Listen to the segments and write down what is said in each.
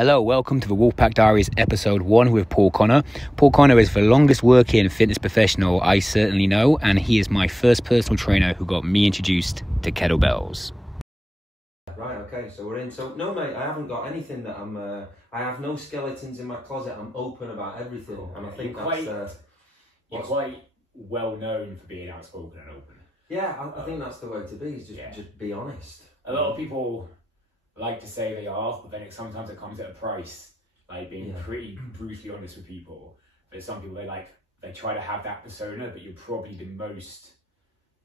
Hello, welcome to the Wolfpack Diaries episode 1 with Paul Connor. Paul Connor is the longest working fitness professional I certainly know, and he is my first personal trainer who got me introduced to kettlebells. Right, okay, so we're in. So, no mate, I haven't got anything that I have no skeletons in my closet. I'm open about everything. Cool. And I think you're quite well known for being outspoken and open. Yeah, I think that's the way to be, is just be honest. A lot of people like to say they are, but then sometimes it comes at a price, like being pretty brutally honest with people. But some people, they try to have that persona, but you're probably the most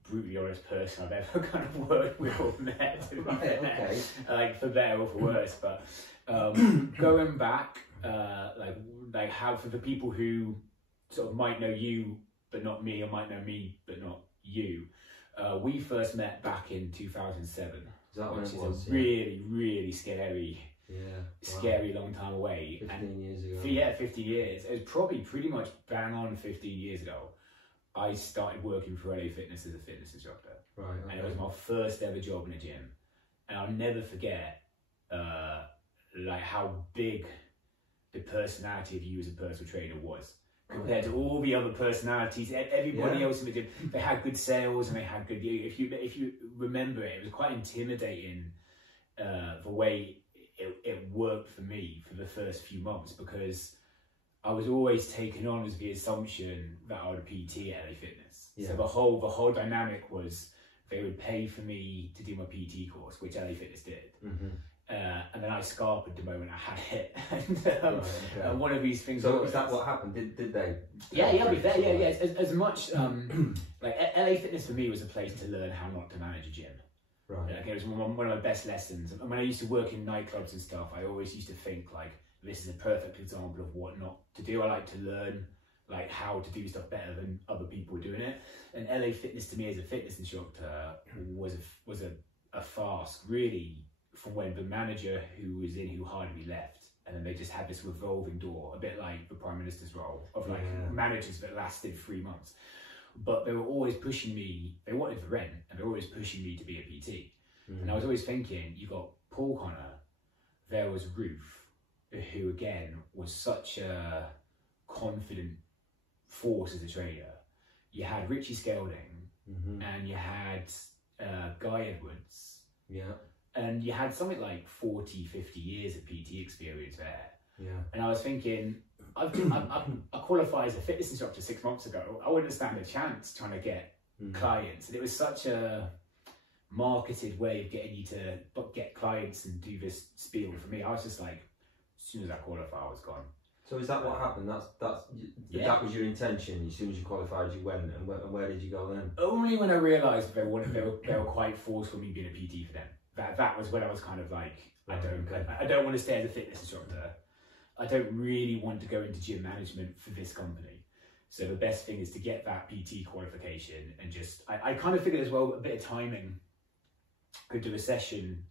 brutally honest person I've ever kind of worked with or met, to be fair. Okay. Like for better or for worse. But going back, how for the people who sort of might know you but not me, or might know me but not you, we first met back in 2007. Which is a really scary, scary long time away. 15 years ago. 15 years. It was probably pretty much bang on 15 years ago. I started working for LA Fitness as a fitness instructor. Right. Okay. And it was my first ever job in a gym. And I'll never forget how big the personality of you as a personal trainer was. Compared to all the other personalities, everybody else in the gym, they had good sales and they had good. If you remember it, it was quite intimidating the way it worked for me for the first few months, because I was always taken on as the assumption that I would PT at LA Fitness. Yeah. So the whole dynamic was they would pay for me to do my PT course, which LA Fitness did. Mm-hmm. And then I scarpered the moment I had it. And one of these things. So is that what happened? Did they? Yeah. As much like LA Fitness for me was a place to learn how not to manage a gym. Right. Like, it was one of my best lessons. And when I used to work in nightclubs and stuff, I always used to think like, this is a perfect example of what not to do. I like to learn like how to do stuff better than other people doing it. And LA Fitness to me as a fitness instructor was a farce, really. From when the manager who hired me left, and then they just had this revolving door, a bit like the Prime Minister's role of managers that lasted 3 months. But they were always pushing me, they wanted the rent, and they were always pushing me to be a PT. And I was always thinking, you got Paul Connor, there was Ruth, who again was such a confident force as a trainer. You had Richie Skelding, and you had Guy Edwards. Yeah. And you had something like 40, 50 years of PT experience there. Yeah. And I was thinking, I qualified as a fitness instructor 6 months ago. I wouldn't stand a chance trying to get clients. And it was such a marketed way of getting you to get clients and do this spiel. For me, I was just like, as soon as I qualified, I was gone. So is that what happened? That was your intention? As soon as you qualified, you went, and where did you go then? Only when I realised they were quite forceful me being a PT for them. That was when I was kind of like, I don't want to stay as a fitness instructor. I don't really want to go into gym management for this company. So the best thing is to get that PT qualification, and just, I kind of figured as well, a bit of timing could do. A session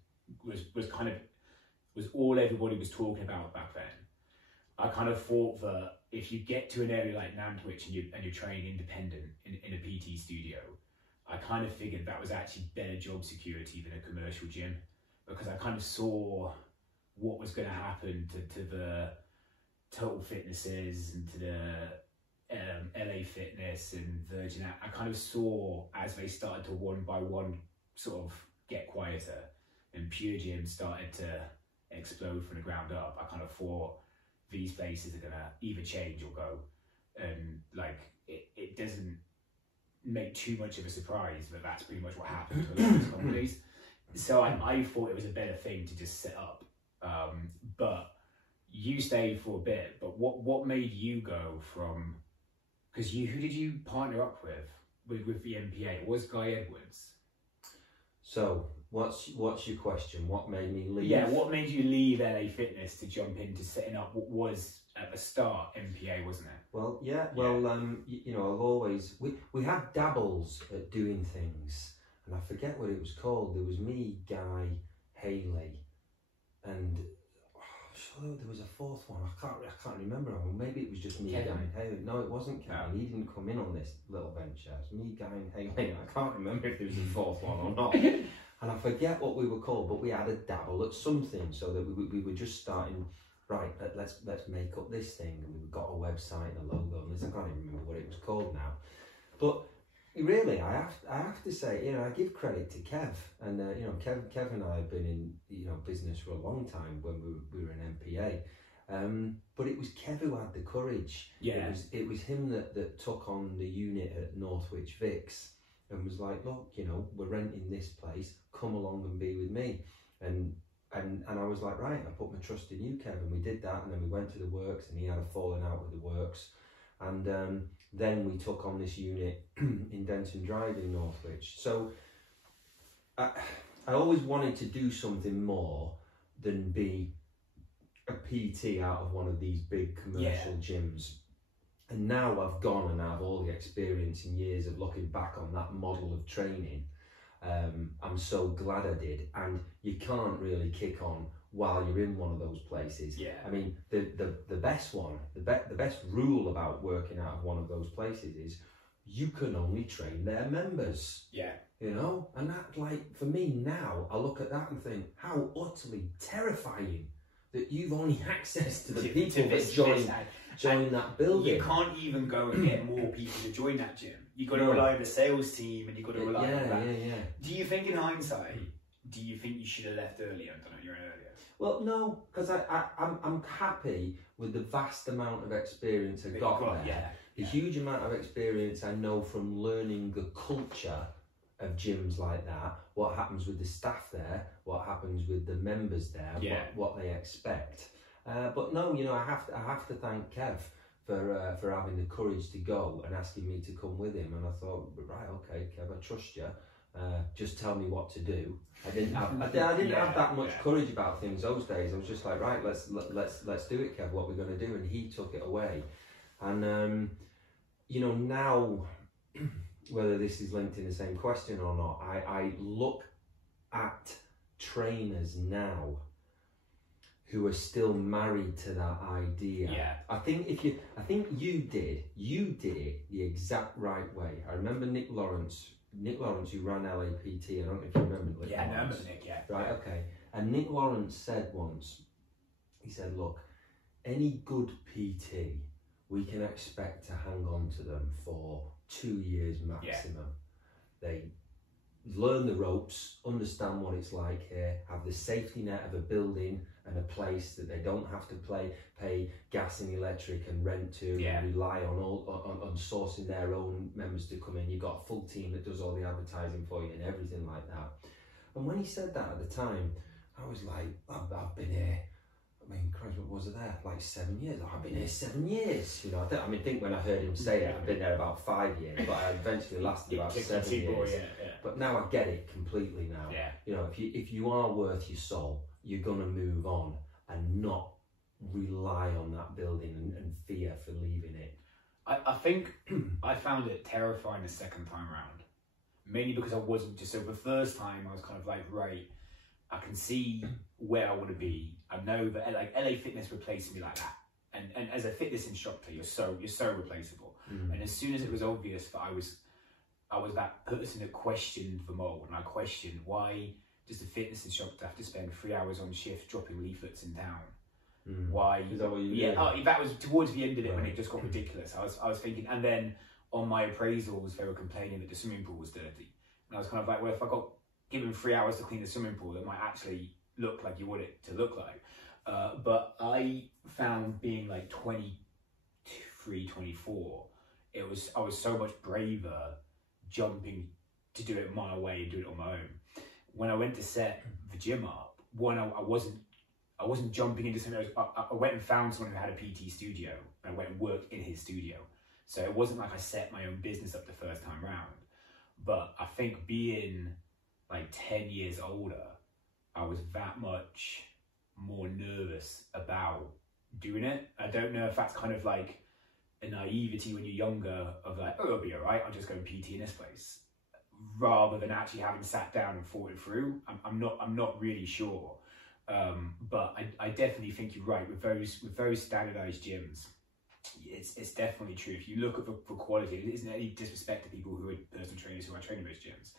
was all everybody was talking about back then. I kind of thought that if you get to an area like Nantwich and you're training independent in a PT studio, I kind of figured that was actually better job security than a commercial gym, because I kind of saw what was going to happen to the Total Fitnesses and to the LA Fitness and Virgin. I kind of saw as they started to one by one sort of get quieter and Pure Gym started to explode from the ground up. I kind of thought these places are going to either change or go. And like, it doesn't make too much of a surprise that that's pretty much what happened to a lot of these companies. So I thought it was a better thing to just set up. But you stayed for a bit, but what made you go from, because who did you partner up with the MPA? It was Guy Edwards. So what's your question? What made me leave? Yeah, what made you leave LA Fitness to jump into setting up what was at the start MPA, wasn't it? Well, I've always, we had dabbles at doing things, and I forget what it was called. There was me, Guy, Haley, and sure there was a fourth one. I can't remember. Maybe it was just me, Kevin. Guy, and Haley. No, it wasn't Kevin. No. He didn't come in on this little venture. It was me, Guy, and Haley. I can't remember if there was a fourth one or not. And I forget what we were called, but we had a dabble at something, so that we were just starting right, let's make up this thing, and we've got a website and a logo and this. I can't even remember what it was called now, but really, I have to say, I give credit to Kev, and Kev and I have been in business for a long time when we were in MPA, but it was Kev who had the courage. Yeah, it was him that took on the unit at Northwich Vicks and was like, look, we're renting this place, come along and be with me, and I was like, right, I put my trust in you, Kev, and we did that, and then we went to the works, and he had a falling out with the works, and then we took on this unit in Denton Drive in Northwich. So I always wanted to do something more than be a PT out of one of these big commercial gyms. And now I've gone and I have all the experience in years of looking back on that model of training. I'm so glad I did. And you can't really kick on while you're in one of those places. Yeah. I mean, the best one, the best rule about working out of one of those places is you can only train their members. Yeah. And that, like, for me now, I look at that and think, how utterly terrifying that you've only access to the people that join that building. You can't even go and get more people to join that gym. You've got to rely on the sales team, and you've got to rely on that. Yeah. Do you think in hindsight, do you think you should have left earlier and done it your own earlier? Well, no, because I'm happy with the vast amount of experience I got there. The huge amount of experience I know from learning the culture of gyms like that, what happens with the staff there, what happens with the members there, what they expect. But no, I have to thank Kev for having the courage to go and asking me to come with him. And I thought, right, okay, Kev, I trust you. Just tell me what to do. I didn't have that much courage about things those days. I was just like, right, let's do it, Kev. What we're going to do, and he took it away. And now, whether this is linked in the same question or not, I look at trainers now who are still married to that idea. Yeah. I think you did it the exact right way. I remember Nick Lawrence, who ran LAPT, I don't know if you remember Nick Lawrence. I remember Nick, yeah. Right, okay. And Nick Lawrence said once, he said, look, any good PT, we can expect to hang on to them for 2 years maximum. They learn the ropes, understand what it's like here, have the safety net of a building and a place that they don't have to pay gas and electric and rent to, and rely on sourcing their own members to come in. You've got a full team that does all the advertising for you and everything like that. And when he said that at the time, I was like, I've been here, Christ, what was it there? Like 7 years. I've been here 7 years. I think when I heard him say it, I've been there about 5 years, but I eventually lasted about 7 years. But now I get it completely now. Yeah. If you are worth your soul, you're gonna move on and not rely on that building and fear for leaving it. I think I found it terrifying the second time round, mainly because I wasn't just, so the first time I was kind of like, right, I can see where I want to be. I know that LA Fitness replaced me like that, and as a fitness instructor, you're so replaceable. And as soon as it was obvious that I was that person that questioned the mold, and I questioned, why does a fitness instructor have to spend 3 hours on shift dropping leaflets in town? Why? Is that what you did? That was towards the end of it when it just got ridiculous. I was thinking, and then on my appraisals they were complaining that the swimming pool was dirty, and I was kind of like, well, if I got given 3 hours to clean the swimming pool, it might actually look like you want it to look like. But I found being like 23, 24, I was so much braver jumping to do it my way and do it on my own. When I went to set the gym up, I wasn't jumping into something. I went and found someone who had a PT studio, and I went and worked in his studio. So it wasn't like I set my own business up the first time round. But I think being like 10 years older, I was that much more nervous about doing it. I don't know if that's kind of like a naivety when you're younger of like, oh, it'll be all right, I'll just go and PT in this place, rather than actually having sat down and thought it through. I'm not really sure. But I definitely think you're right with those standardized gyms. It's definitely true. If you look at the quality, it isn't any disrespect to people who are personal trainers who are training those gyms,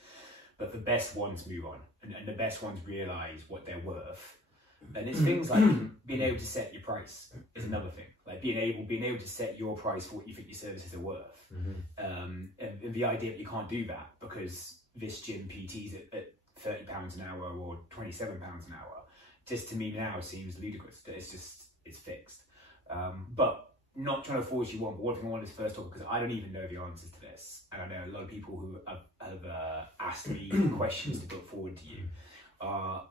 but the best ones move on, and the best ones realize what they're worth. And it's things like being able to set your price is another thing. Like being able to set your price for what you think your services are worth. And the idea that you can't do that because this gym PT's at £30 an hour or £27 an hour, just to me now seems ludicrous. That it's fixed. But not trying to force you on, but one thing I wanted to first talk, because I don't even know the answers to this, and I know a lot of people who have asked me questions to put forward to you, are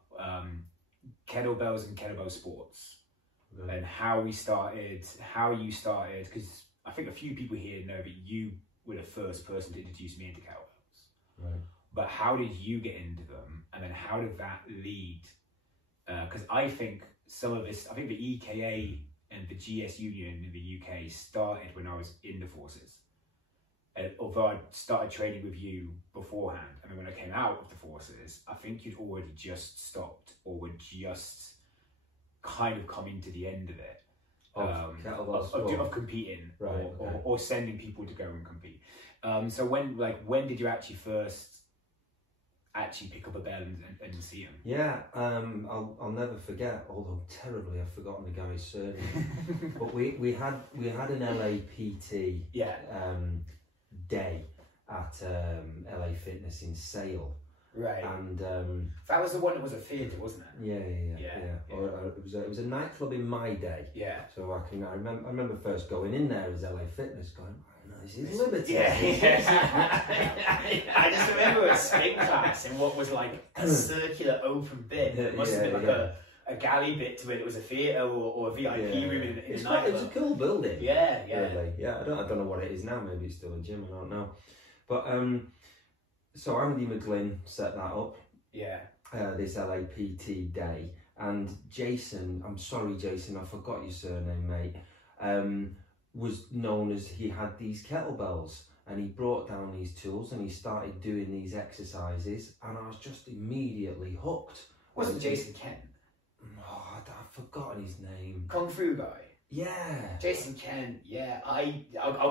kettlebells and kettlebell sports, and how you started, because I think a few people here know that you were the first person to introduce me into kettlebells. Right. But how did you get into them, and then how did that lead? Because I think some of this, I think the EKA and the GS Union in the UK started when I was in the forces. Although I started training with you beforehand, and then when I came out of the forces, I think you'd already just stopped or were just kind of coming to the end of it. Of competing, right, or sending people to go and compete. So when did you actually first pick up a bell and see them? Yeah, I'll never forget. Although terribly, I've forgotten the guy's surname. But we had an LAPT day at LA Fitness in Sale. Right. And that was the one that was a theatre, wasn't it? Yeah. Or it was a nightclub in my day. Yeah. So I remember first going in there as LA Fitness, going, oh, this is Liberty. Yeah. I just remember a spin class in what was like a circular open bit. It must have been like a galley bit to it. It was a theatre or a VIP room in a nightclub. It's a cool building. Yeah. Really. Yeah. I don't know what it is now. Maybe it's still a gym. I don't know. But so Andy McGlynn set that up. Yeah. This LAPT day, and Jason, I'm sorry Jason, I forgot your surname, mate, was known as, he had these kettlebells, and he brought down these tools and he started doing these exercises, and I was just immediately hooked. Wasn't Jason Kent? Oh, I've forgotten his name. Kung Fu guy. Yeah. Jason Kent. Yeah. I'll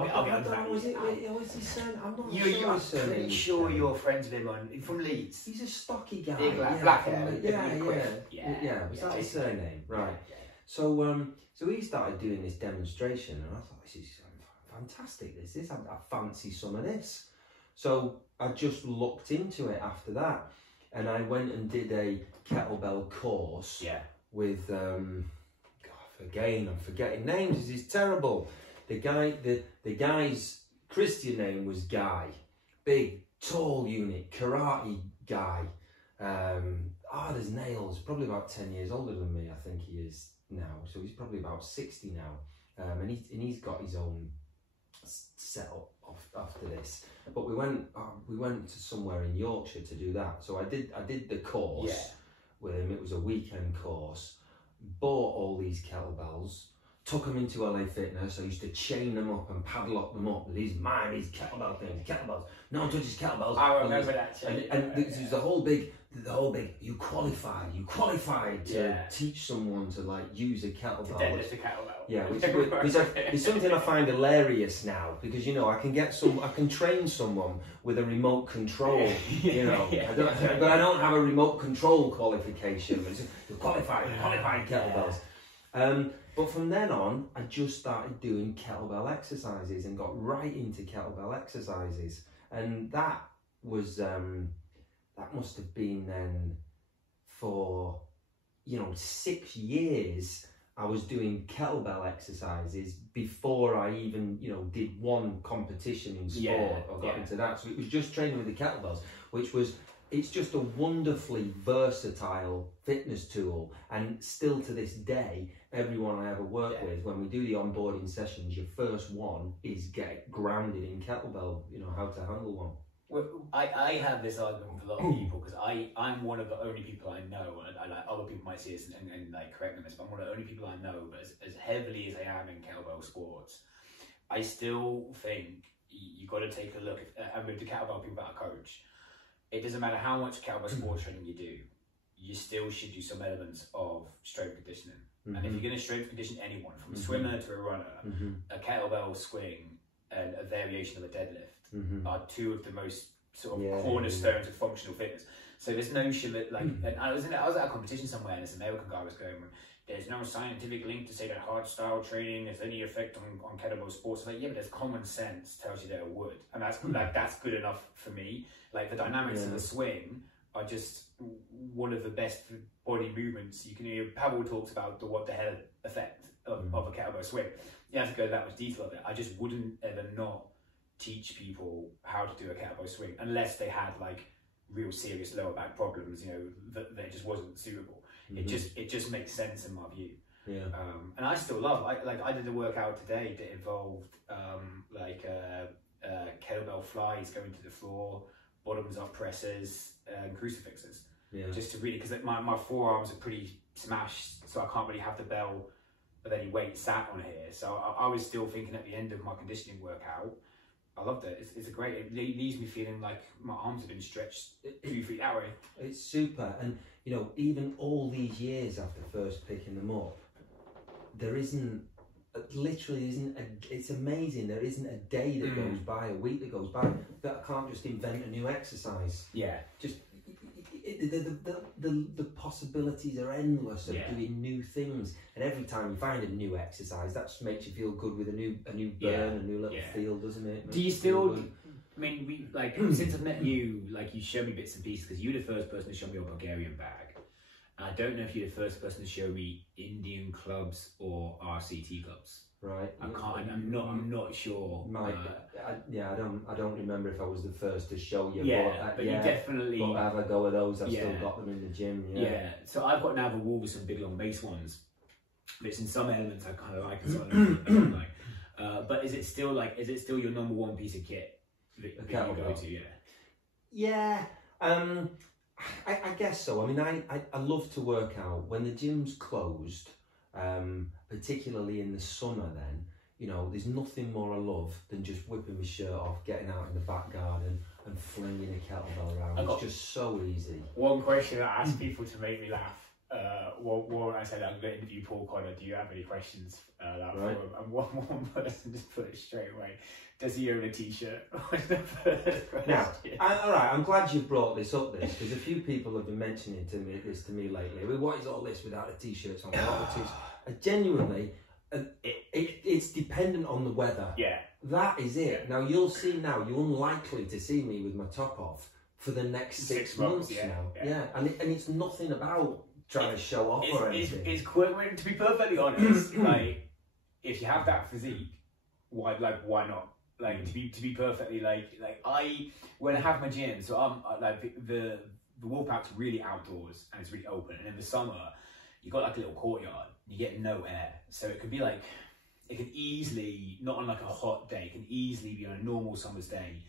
get onto that. Was his surname? I'm not sure. I'm pretty sure you're friends with him from Leeds. He's a stocky guy. Big black hair. Yeah. Was that his surname? Right. Yeah. So he started doing this demonstration, and I thought, this is fantastic. I fancy some of this. So I just looked into it after that, and I went and did a kettlebell course. Yeah. With again, I'm forgetting names. This is terrible. The guy's Christian name was Guy. Big, tall unit, karate guy. Hard as nails. Probably about 10 years older than me, I think he is now. So he's probably about 60 now. And he's got his own setup after this. But we went to somewhere in Yorkshire to do that. So I did the course with him. It was a weekend course. Bought all these kettlebells, took them into LA Fitness. I used to chain them up and padlock them up. These kettlebell things, kettlebells. No one touches kettlebells. I remember that. And this was the whole big. You qualified to teach someone to like use a kettlebell. To deadlift a kettlebell. Yeah, which is something I find hilarious now, because I can train someone with a remote control. But I don't have a remote control qualification. You're qualified kettlebells. But from then on, I just started doing kettlebell exercises and got right into kettlebell exercises, and that was that must have been then for 6 years. I was doing kettlebell exercises before I even, did one competition in sport or got into that. So it was just training with the kettlebells, it's just a wonderfully versatile fitness tool. And still to this day, everyone I ever work with, when we do the onboarding sessions, your first one is get grounded in kettlebell, how to handle one. Well, I have this argument with a lot of people, because I'm one of the only people I know, and other people might see this and like correct me on this, but I'm one of the only people I know, but as heavily as I am in kettlebell sports, I still think you got to take a look and with the kettlebell people that I coach, it doesn't matter how much kettlebell sports training you do, you still should do some elements of strength conditioning. Mm-hmm. And if you're going to strength condition anyone, from a swimmer to a runner, a kettlebell swing and a variation of a deadlift are two of the most sort of cornerstones of functional fitness. So this notion that like, and I was at a competition somewhere, and this American guy was going, "There's no scientific link to say that hard style training has any effect on kettlebell sports." I'm like, yeah, but there's common sense tells you that it would, and that's good enough for me. Like the dynamics of the swing are just one of the best body movements you can hear. Pavel talks about the what the hell effect of a kettlebell swing. You have to go that much detail of it. I just wouldn't ever not teach people how to do a kettlebell swing unless they had like real serious lower back problems, you know, that just wasn't suitable. It just makes sense in my view. Yeah. And I still love, I did a workout today that involved kettlebell flies going to the floor, bottoms up presses, and crucifixes. Yeah. Just to really, because my forearms are pretty smashed, so I can't really have the bell of any weight sat on here. So I was still thinking at the end of my conditioning workout, I loved it. It's a great, it leaves me feeling like my arms have been stretched 2 feet that way. It's super. And, you know, even all these years after first picking them up, there isn't, literally isn't, it's amazing, there isn't a day that goes by, a week that goes by, that I can't just invent a new exercise. Yeah. Just, the possibilities are endless of doing new things, and every time you find a new exercise, that just makes you feel good with a new burn, a new little feel, doesn't it? Do you still? I mean, we like since I've met you, like you show me bits and pieces because you're the first person to show me a Bulgarian bag. I don't know if you're the first person to show me Indian clubs or RCT clubs. Right. I can't. I'm not sure. I don't remember if I was the first to show you. But you definitely. But I have a go of those. I've still got them in the gym. Yeah. So I've got now the wall with some big long base ones, which in some elements I kind of like and some elements I don't like. But is it still your number one piece of kit that you go to? Yeah. Yeah. I guess so. I mean, I love to work out when the gym's closed. Particularly in the summer then, you know, there's nothing more I love than just whipping my shirt off, getting out in the back garden and flinging a kettlebell around. It's just so easy. One question I ask people to make me laugh, I said I'm going to interview Paul Connor, do you have any questions for him? And one person just put it straight away, does he own a t-shirt? Now, alright, I'm glad you brought this up, because a few people have been mentioning this to me lately. Well, what is all this without a t-shirt on? Genuinely, it's dependent on the weather. Yeah. That is it. Yeah. Now, you'll see now, you're unlikely to see me with my top off for the next 6 months now. Yeah. And it's nothing about trying to show off or anything. It's quite, to be perfectly honest, like, if you have that physique, why not? Like, to be perfectly when I have my gym, so I'm like the Wolfpack's really outdoors and it's really open, and in the summer you got like a little courtyard, you get no air, so it could be like, it could easily, not on like a hot day, it can easily be on a normal summer's day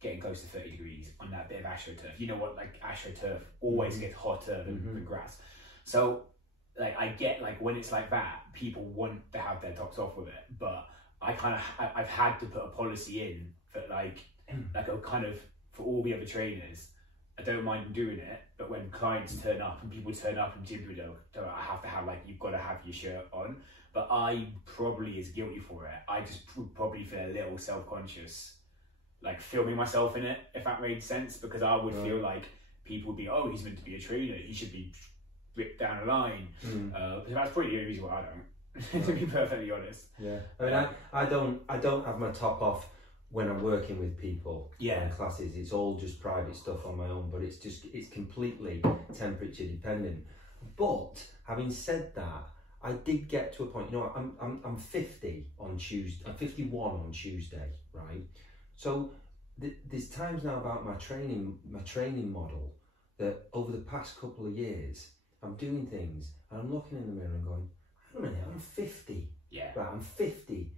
getting close to 30 degrees on that bit of astroturf. You know what, like astroturf always gets hotter than grass. So like I get like when it's like that, people want to have their tops off with it, but I've had to put a policy in that like a kind of, for all the other trainers, I don't mind doing it, but when clients turn up and people turn up and gym I have to have like, you've got to have your shirt on. But I probably is guilty for it. I just probably feel a little self-conscious, like filming myself in it, if that made sense, because I would feel like people would be, oh, he's meant to be a trainer, he should be ripped down a line. But that's probably the only reason why I don't. To be perfectly honest. Yeah, I mean, I don't have my top off when I'm working with people in classes. It's all just private stuff on my own, but it's completely temperature dependent. But having said that, I did get to a point, you know, I'm 50 on Tuesday, I'm 51 on Tuesday, right? So there's times now about my training model that over the past couple of years, I'm doing things and I'm looking in the mirror and going, wait a minute, I'm 50. Yeah. Right, I'm 50.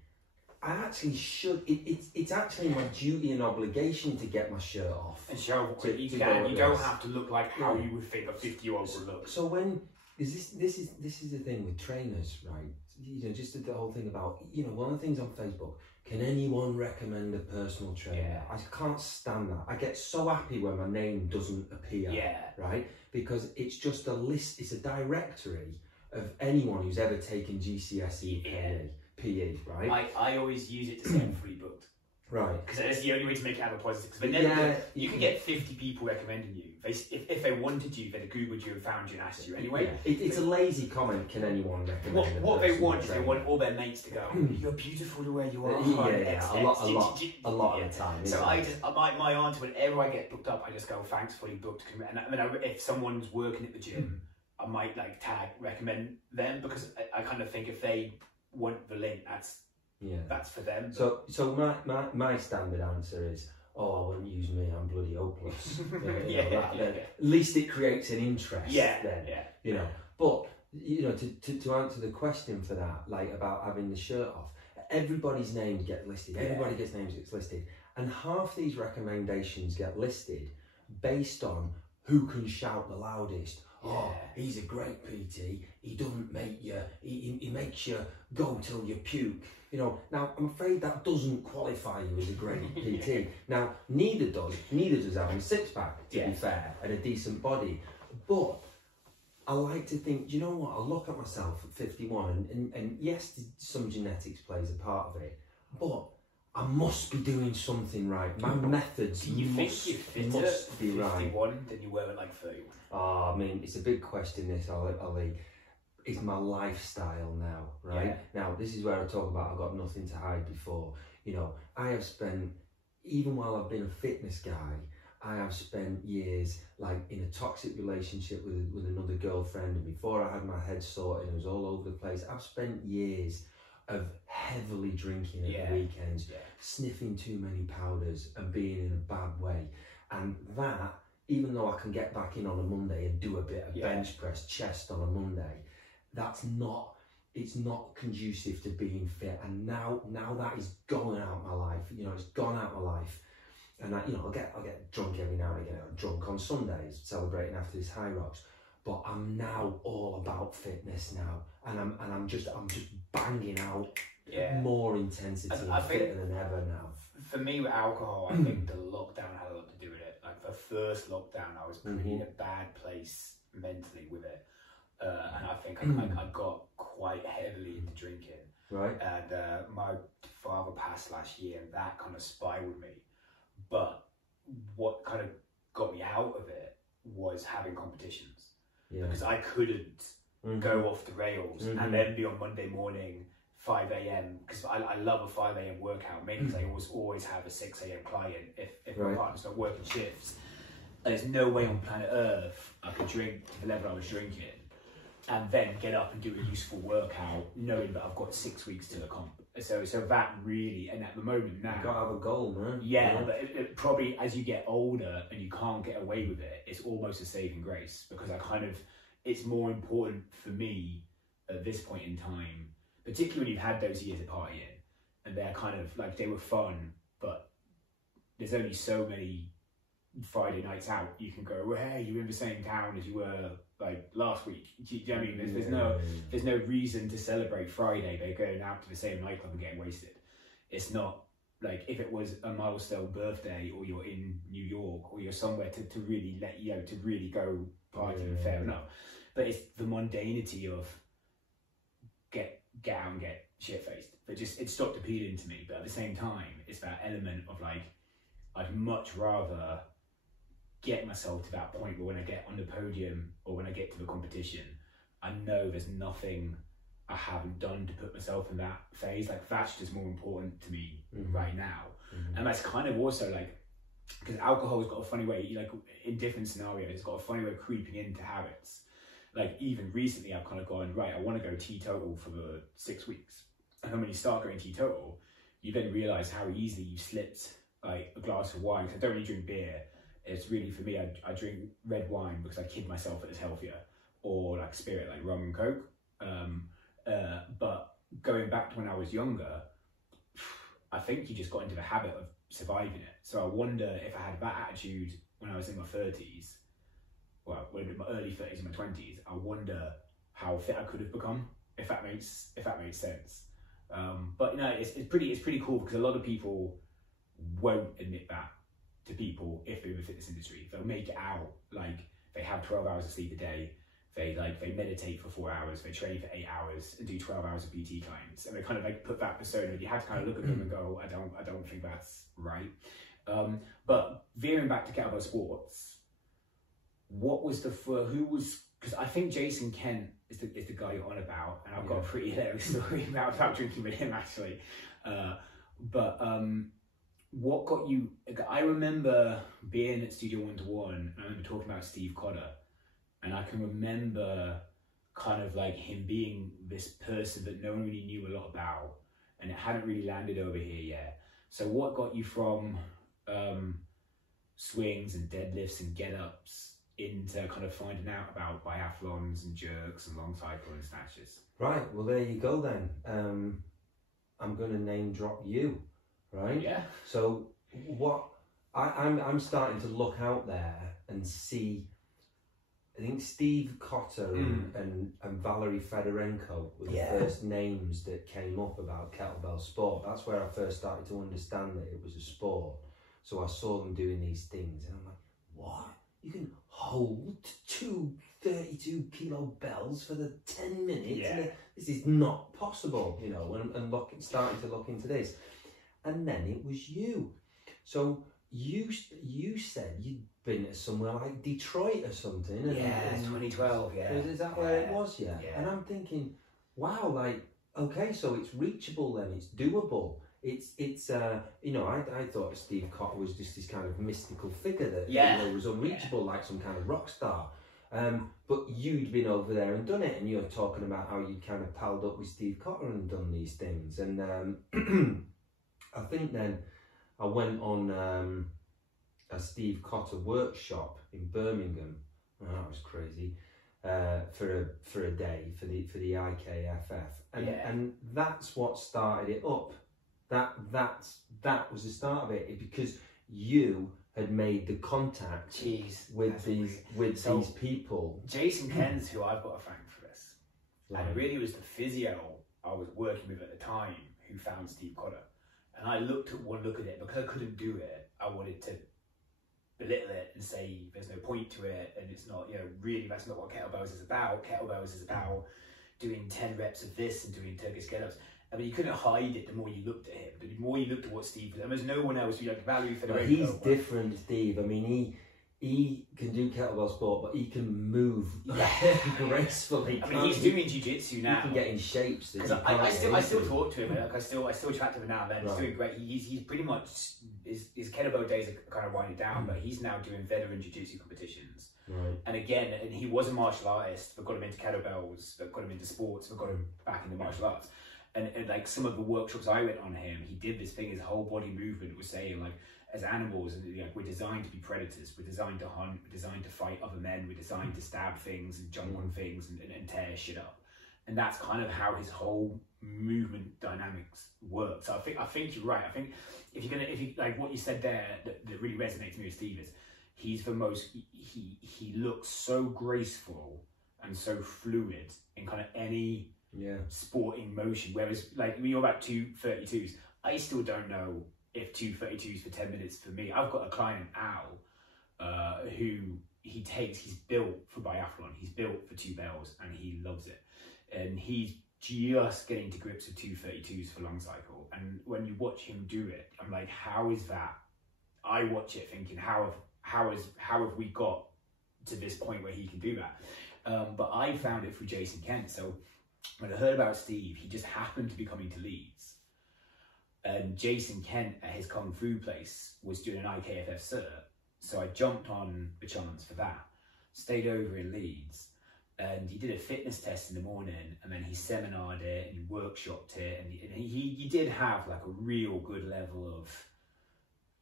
I actually should, it's actually my duty and obligation to get my shirt off. And show what you can. You don't have to look like how you would think a 50-year-old would look. So when, this is the thing with trainers, right? You know, just the whole thing about, you know, one of the things on Facebook, can anyone recommend a personal trainer? Yeah. I can't stand that. I get so happy when my name doesn't appear, right? Because it's just a list, it's a directory of anyone who's ever taken GCSE PE, right? I always use it to say I'm fully booked. Right. Because that's the only way to make it have a positive. But never, you can get 50 people recommending you. If they wanted you, they'd have Googled you and found you and asked you anyway. Yeah. It's a lazy comment. Can anyone recommend? What they want is they want all their mates to go, "You're beautiful the way you are." A lot of the time. So I just my answer whenever I get booked up, I just go, "Thanks, fully booked." And I mean, if someone's working at the gym, I might like recommend them, because I kind of think if they want the link, that's for them. So my standard answer is, "Oh, I wouldn't use me. I'm bloody hopeless." At least it creates an interest. You know. But you know, to answer the question for that, like about having the shirt off, everybody's names get listed. Everybody gets listed, and half these recommendations get listed based on who can shout the loudest. Oh, he's a great PT. He doesn't make you. He makes you go till you puke. You know. Now, I'm afraid that doesn't qualify you as a great PT. Now, neither does having a six-pack, to be fair, and a decent body. But I like to think, do you know what? I look at myself at 51, and yes, some genetics plays a part of it, but I must be doing something right. My methods Do you must, think you're fitter must at be 51 right. than you were at like 31? Oh, I mean, it's a big question, this, Ollie. It's my lifestyle now, right? Now, this is where I talk about I've got nothing to hide before. You know, I have spent, even while I've been a fitness guy, I have spent years like in a toxic relationship with another girlfriend, and before I had my head sorted, it was all over the place. I've spent years of heavily drinking at the weekends, sniffing too many powders and being in a bad way. And that, even though I can get back in on a Monday and do a bit of bench press chest on a Monday, it's not conducive to being fit. And now that is going out my life. You know, it's gone out my life. And I'll get drunk every now and again. I'm drunk on Sundays, celebrating after this High Rocks. But I'm now all about fitness now, and I'm just banging out more intensity and fitter than ever now. For me with alcohol, I think the lockdown had a lot to do with it. Like the first lockdown, I was pretty in a bad place mentally with it, and I think I got quite heavily into drinking. Right. And my father passed last year, and that kind of spiraled me. But what kind of got me out of it was having competitions. Because I couldn't go off the rails and then be on Monday morning 5 a.m. because I love a 5 a.m. workout, mainly because I always have a 6 a.m. client if my partner's not working shifts. There's no way on planet Earth I could drink to the level I was drinking and then get up and do a useful workout knowing that I've got 6 weeks to the comp. So that really, and at the moment now, you gotta have a goal, man. But it probably as you get older and you can't get away with it, it's almost a saving grace, because it's more important for me at this point in time, particularly when you've had those years of partying and they're kind of like, they were fun, but there's only so many Friday nights out you can go, well, hey, you're in the same town as you were like last week. Do you know what I mean? There's no reason to celebrate Friday by going out to the same nightclub and getting wasted. It's not like if it was a milestone birthday or you're in New York or you're somewhere to really to really go partying, fair enough. But it's the mundanity of get out and get shit faced. But it stopped appealing to me. But at the same time, it's that element of like, I'd much rather get myself to that point where when I get on the podium or when I get to the competition, I know there's nothing I haven't done to put myself in that phase. Like that's just more important to me right now. And that's kind of also like, because alcohol's got a funny way, like in different scenarios, it's got a funny way of creeping into habits. Like even recently I've kind of gone, right, I want to go teetotal for the 6 weeks. And then when you start going teetotal, you then realise how easily you slipped like a glass of wine. Because I don't really drink beer. It's really, for me, I drink red wine because I kid myself that it's healthier, or like spirit, like rum and coke. But going back to when I was younger, I think you just got into the habit of surviving it. So I wonder if I had that attitude when I was in my 30s, well, in my early 30s and my 20s, I wonder how fit I could have become, if that makes sense. But you know, it's pretty cool, because a lot of people won't admit that to people if they're in the fitness industry. They'll make it out like they have 12 hours of sleep a day, They meditate for 4 hours, they train for 8 hours and do 12 hours of PT clients. And they kind of like put that persona, you had to kind of look at them and go, I don't think that's right. But veering back to kettlebell sports, what was because I think Jason Kent is the guy you're on about, and I've got a pretty hilarious story about drinking with him actually. What got you, I remember being at Studio 1-to-1, and I remember talking about Steve Cotter, and I can remember kind of like him being this person that no one really knew a lot about, and it hadn't really landed over here yet. So what got you from swings and deadlifts and get-ups into kind of finding out about biathlons and jerks and long cycle and snatches? Right, well there you go then. I'm going to name drop you, right? Yeah. So what I'm starting to look out there and see. I think Steve Cotter and Valerie Fedorenko were the first names that came up about kettlebell sport. That's where I first started to understand that it was a sport. So I saw them doing these things and I'm like, what? You can hold 2 32-kilo bells for the 10 minutes? Yeah. This is not possible, you know, and starting to look into this. And then it was you. So you said you'd been to somewhere like Detroit or something. And 2012, Is that where it was? Yeah. And I'm thinking, wow, like, okay, so it's reachable then, it's doable. It's you know, I thought Steve Cotter was just this kind of mystical figure that you know, was unreachable, like some kind of rock star. But you'd been over there and done it, and you're talking about how you kind of palled up with Steve Cotter and done these things. And I think then I went on a Steve Cotter workshop in Birmingham. Oh, that was crazy. For a day for the IKFF, and that's what started it up. That was the start of it, because you had made the contact with these people. Jason Kent's who I've got to thank for this, and really it was the physio I was working with at the time who found Steve Cotter, and I looked at it because I couldn't do it. I wanted to belittle it and say there's no point to it, and it's not, you know, really that's not what kettlebells is about. Kettlebells is about doing 10 reps of this and doing Turkish get-ups. I mean, you couldn't hide it the more you looked at him, the more you looked at what Steve was. And there's no one else, like Valerie Fedorenko. He's different, Steve. I mean, he can do kettlebell sport, but he can move gracefully. I mean, he's doing jiu-jitsu now. He can get in shapes that I still talk to him. Like, I still chat to him now and then. He's doing great. He's pretty much his kettlebell days are kind of winding down, but he's now doing veteran jiu-jitsu competitions. Right. And again, and he was a martial artist, but got him into kettlebells, that got him into sports, but got him back into martial arts. And like some of the workshops I went on him, he did this thing, his whole body movement was saying, like, as animals, and like, we're designed to be predators, we're designed to hunt, we're designed to fight other men, we're designed to stab things and jump on things and tear shit up. And that's kind of how his whole movement dynamics works. So I think you're right. I think if you like what you said there that really resonates to me with Steve is he's the most, he looks so graceful and so fluid in kind of any sporting motion. Whereas like when you're about 232s, I still don't know if 232s for 10 minutes for me. I've got a client, Al, who he's built for biathlon, he's built for 2 bells, and he loves it. And he's just getting to grips with 232s for long cycle. And when you watch him do it, I'm like, how is that? I watch it thinking, how have we got to this point where he can do that? But I found it through Jason Kent. So when I heard about Steve, he just happened to be coming to Leeds. And Jason Kent at his Kung Fu place was doing an IKFF cert. So I jumped on the chance for that, stayed over in Leeds, and he did a fitness test in the morning, and then he seminared it and he workshopped it, and he did have like a real good level of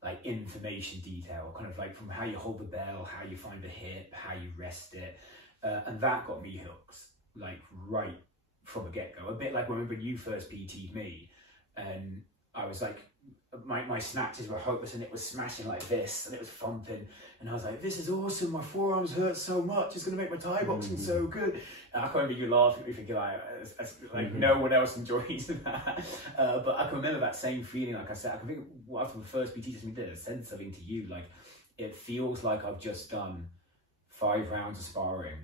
like information detail, kind of like from how you hold the bell, how you find the hip, how you rest it, and that got me hooked, like right from the get-go. A bit like when you first PT'd me, and I was like, my snatches were hopeless and it was smashing like this and it was thumping, and I was like, this is awesome, my forearms hurt so much, it's going to make my Thai boxing so good. And I can remember you laughing at me thinking like no one else enjoys that. But I can remember that same feeling, like I said, I can think after the first PT test we did, I said something to you, like, it feels like I've just done 5 rounds of sparring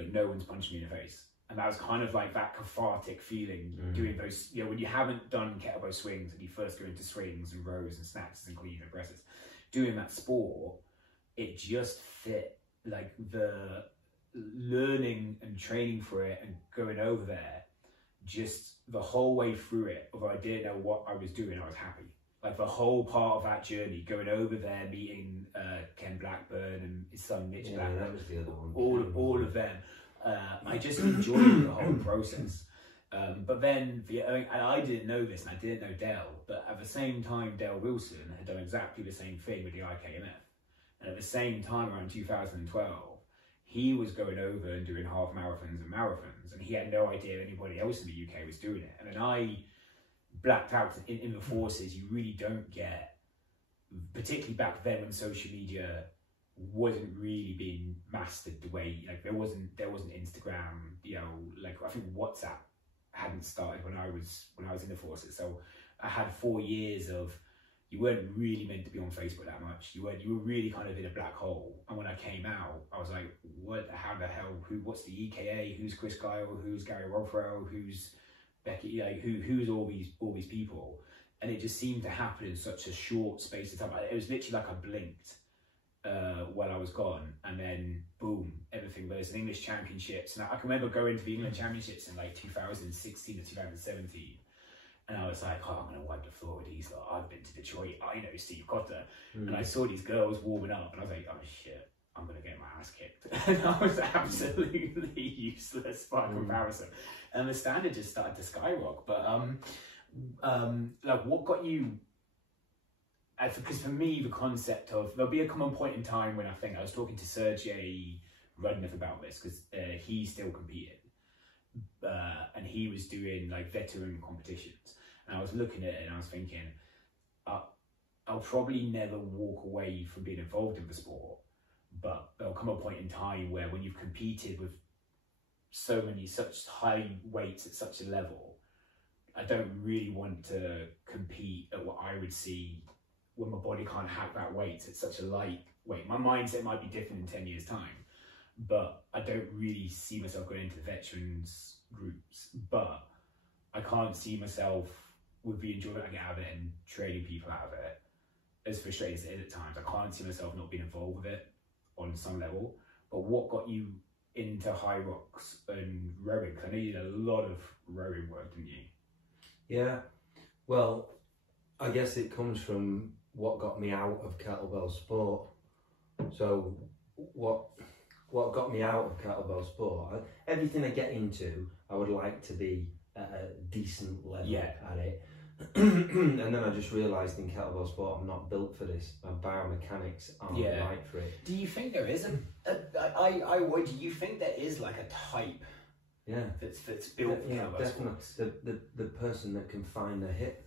but no one's punching me in the face. And that was kind of like that cathartic feeling, doing those, when you haven't done kettlebell swings and you first go into swings and rows and snatches and cleans and presses, doing that sport, it just fit, like the learning and training for it and going over there, just the whole way through it, although I didn't know what I was doing, I was happy. Like the whole part of that journey, going over there, meeting Ken Blackburn and his son Mitch Blackburn, that was the other one. all of them. I just enjoyed the whole process. But then, and I didn't know this, and I didn't know Dale, but at the same time, Dale Wilson had done exactly the same thing with the IKMF. And at the same time, around 2012, he was going over and doing half marathons and marathons, and he had no idea anybody else in the UK was doing it. And then I blacked out in the forces. You really don't get, particularly back then when social media wasn't really being mastered the way, like there wasn't Instagram, like I think WhatsApp hadn't started when I was in the forces. So I had 4 years of, you weren't really meant to be on Facebook that much. You were really kind of in a black hole. And when I came out, I was like, how the hell, what's the EKA? Who's Chris Kyle? Who's Gary Rothwell? Who's Becky? Like who's all these people? And it just seemed to happen in such a short space of time. It was literally like I blinked while I was gone, and then boom, everything. There's an English Championships, and I can remember going to the England Championships in like 2016 or 2017, and I was like, oh, I'm gonna wipe the floor with these lot. I've been to Detroit, I know Steve Cotter, and I saw these girls warming up, and I was like, oh shit, I'm gonna get my ass kicked. And I was absolutely useless by comparison, and the standard just started to skyrocket. But like, what got you? Because for me, the concept of, there'll be a common point in time when I was talking to Sergey Rudnev about this, because he still competed, and he was doing like veteran competitions, and I was looking at it and I was thinking, I'll probably never walk away from being involved in the sport, but there'll come a point in time where when you've competed with such high weights at such a level, I don't really want to compete at what I would see when my body can't hack that weight at such a light weight. My mindset might be different in 10 years time, but I don't really see myself going into the veterans groups. But I can't see myself with the enjoyment I get out of it and training people out of it, as frustrating as it is at times. I can't see myself not being involved with it on some level. But what got you into high rocks and rowing? Because I know you did a lot of rowing work, didn't you? Yeah, well, I guess it comes from what got me out of kettlebell sport. So what got me out of kettlebell sport, everything I get into, I would like to be at a decent level at it. And then I just realised in kettlebell sport, I'm not built for this. My biomechanics aren't right for it. Do you think there is do you think there is like a type that's built for kettlebell sport? The person that can find the hip.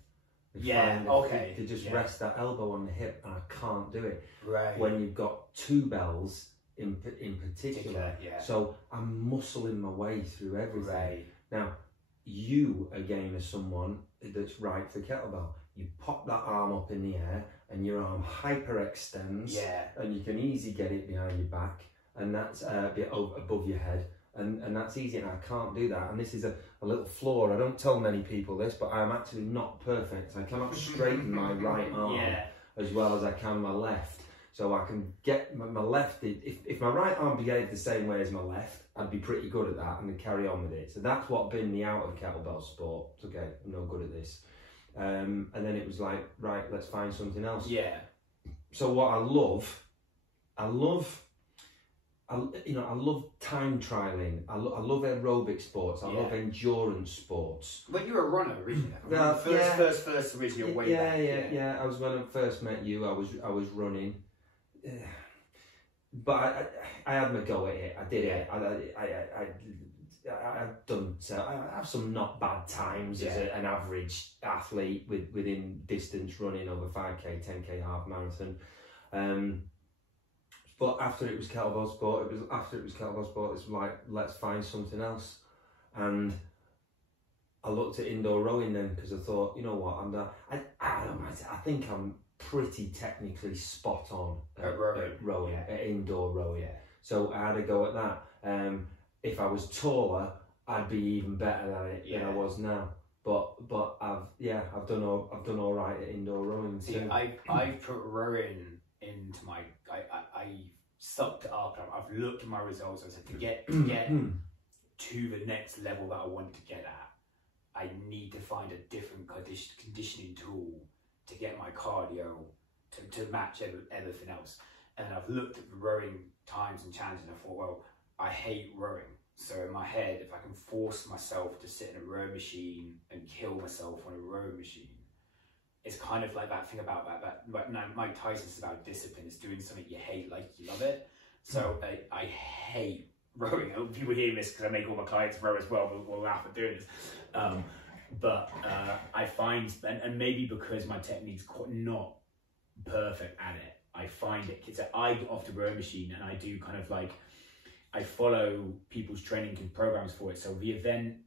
To just rest that elbow on the hip, and I can't do it. Right. When you've got two bells in particular. So I'm muscling my way through everything. Right. Now, you again are someone that's right for kettlebell. You pop that arm up in the air, and your arm hyperextends. And you can easily get it behind your back, and that's a bit above your head. And that's easy, and I can't do that. And this is a little flaw. I don't tell many people this, but I'm actually not perfect. I cannot straighten my right arm as well as I can my left. So I can get my left, if my right arm behaved the same way as my left, I'd be pretty good at that and carry on with it. So that's what binned me out of kettlebell sport. It's okay, I'm no good at this. And then it was like, right, let's find something else. So what I love time trialing. I love aerobic sports. I love endurance sports. But you're a runner originally. First original way back. Yeah. I was, when I first met you, I was running. But I had my go at it. I did it. I've done so. I have some not bad times as an average athlete within distance running over 5k, 10k half marathon. But after it was kettlebell sport, it's like, let's find something else. And I looked at indoor rowing then, because I thought, you know what, I think I'm pretty technically spot on at rowing, at indoor rowing. So I had a go at that. if I was taller, I'd be even better at it than I was now. But I've done all right at indoor rowing too. I've put rowing into my I sucked it up. I've looked at my results. I said to get to the next level that I want to get at, I need to find a different conditioning tool to get my cardio to match everything else. And I've looked at the rowing times and challenges, and I thought, well, I hate rowing. So in my head, if I can force myself to sit in a row machine and kill myself on a row machine, it's kind of like that thing about that Mike Tyson's about discipline. It's doing something you hate like you love it. So I hate rowing. People hear this because I make all my clients row as well. We'll laugh at doing this. But I find, and maybe because my technique's not perfect at it, I find it, because I get off the row machine and I do kind of like, I follow people's training programs for it. So the event,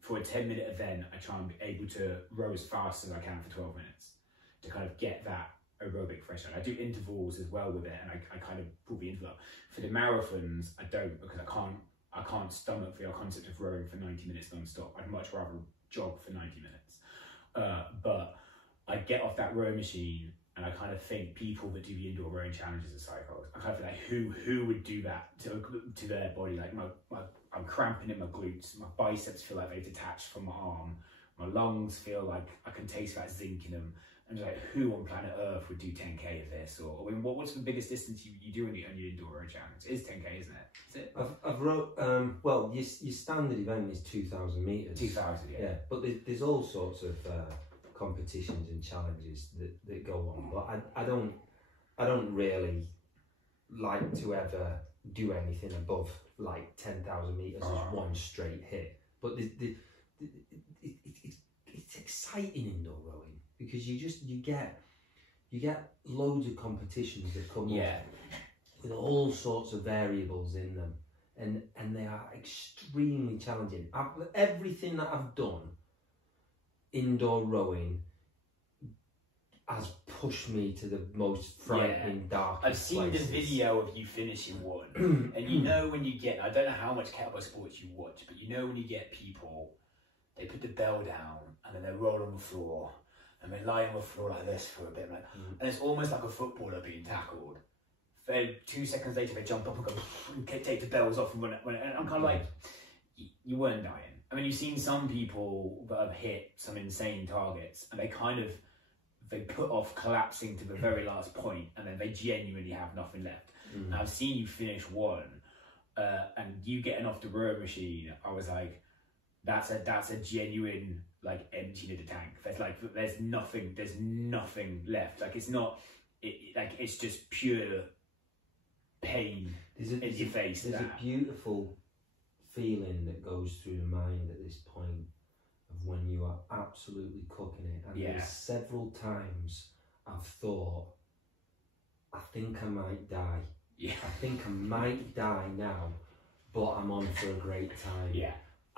for a 10-minute event, I try and be able to row as fast as I can for 12 minutes to kind of get that aerobic threshold. I do intervals as well with it, and I kind of pull the interval up. For the marathons, I don't, because I can't stomach the concept of rowing for 90 minutes non-stop. I'd much rather jog for 90 minutes. But I get off that row machine and I kind of think people that do the indoor rowing challenges are psychos. I kind of feel like who would do that to their body? Like I'm cramping in my glutes, my biceps feel like they detached from my arm, my lungs feel like I can taste that zinc in them. And like, who on planet Earth would do 10k of this? Or I mean, what's the biggest distance you do on your indoor rowing challenge? It is 10k, isn't it? Is it? I've rowed. Well, your standard event is 2,000 meters. 2,000, yeah. But there's all sorts of competitions and challenges that go on. But I don't really like to ever do anything above like 10,000 meters as one straight hit. But it's exciting indoor rowing. Because you get loads of competitions that come up with all sorts of variables in them, and they are extremely challenging. Everything that I've done indoor rowing has pushed me to the most frightening, darkest I've seen places. the video of you finishing one, and you know when you get, I don't know how much kettlebell sports you watch, but you know when you get people, they put the bell down and then they roll on the floor. And they lie on the floor like this for a bit, like, and it's almost like a footballer being tackled. Then 2 seconds later, they jump up and go and take the bells off and run. And I'm kind of like, you weren't dying. I mean, you've seen some people that have hit some insane targets, and they put off collapsing to the very last point, and then they genuinely have nothing left. And I've seen you finish one, and you getting off the row machine. I was like, that's a genuine, like, emptying of the tank. There's nothing left. Like, it's not, it's just pure pain in your face. There's a beautiful feeling that goes through the mind at this point of when you are absolutely cooking it. And there's several times I've thought, I think I might die. I think I might die now, but I'm on for a great time.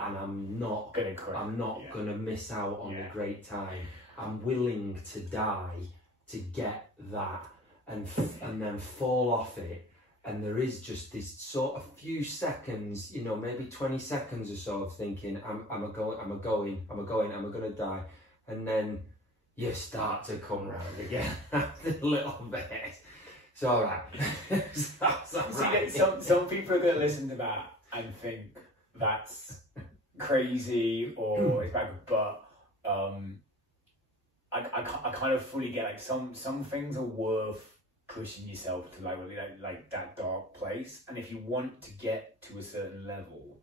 And I'm not gonna miss out on a great time. I'm willing to die to get that, and then fall off it. And there is just this sort of few seconds, you know, maybe 20 seconds or so of thinking, am I gonna die? And then you start to come round again after a little bit. It's all right. Some people are gonna listen to that and think that's crazy or it's bad, but I kind of fully get, like, some things are worth pushing yourself to like that dark place, and if you want to get to a certain level,